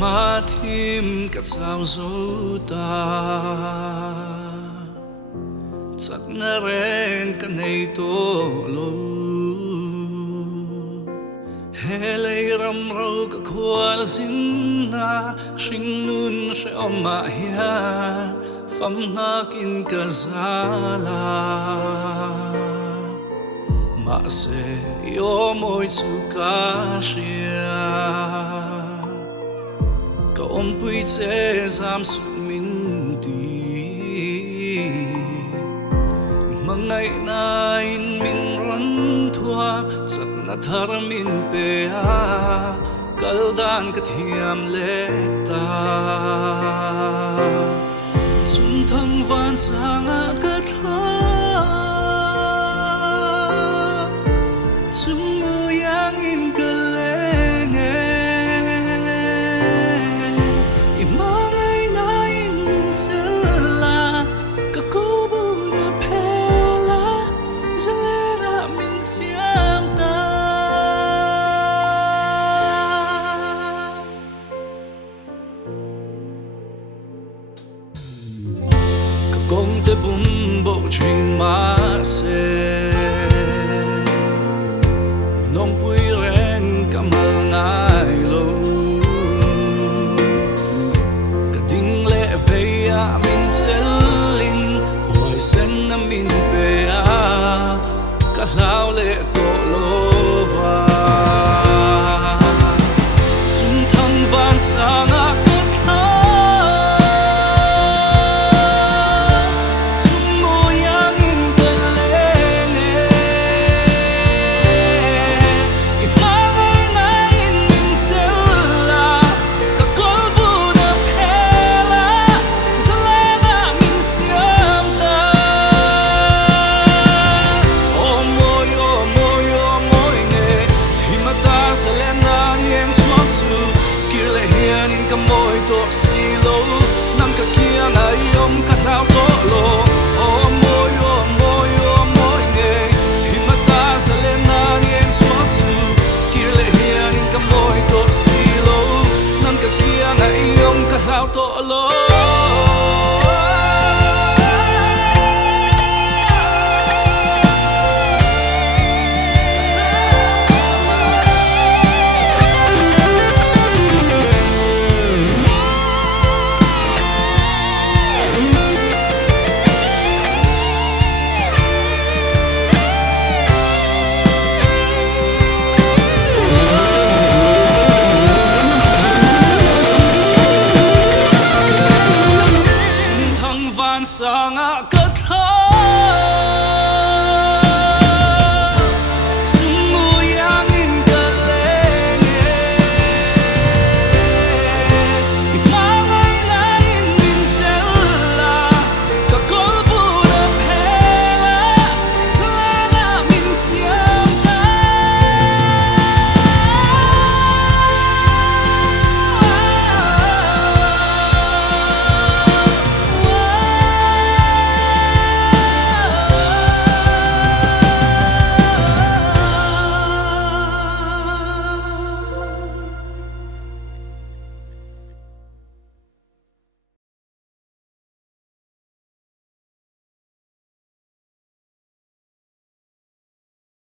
mà thêm cả sao dấu ta chắc na rèn cả này tổ lô hè lấy ram râu cả khoa xin na sinh nun sẽ om mà hia pham na kin cả zala mà sẽ yo môi chu ca shia ka om pui che zam su min ti mangai na in min ran thua chak na thar min pe a kal dan ka thiam le ta chun thang van sanga ka tha chung mơ yang in ka le nge imang ai na in min chela ka ko bu na phela zalenna min siam ta ka kong te bum bo chin ma se nong pui reng kamal ngai lo ka ding le ve a min chelin hoi sen na min pe a ka hlau le to lova sun thang van sang a ka tha chung mo yang in ka le nge imang ai na in min chela ka kol bu na phela zalenna min siam ta oh moi nge himata zalenna nieng chuak chu kir le hian in ka moi tok si lo nam ka kia ngai om ka hlau to lo oh moi nge himata zalenna nieng chuak chu kir le hian in ka moi tok si lo nam ka kia ngai om ka hlau to lo sang a ka tha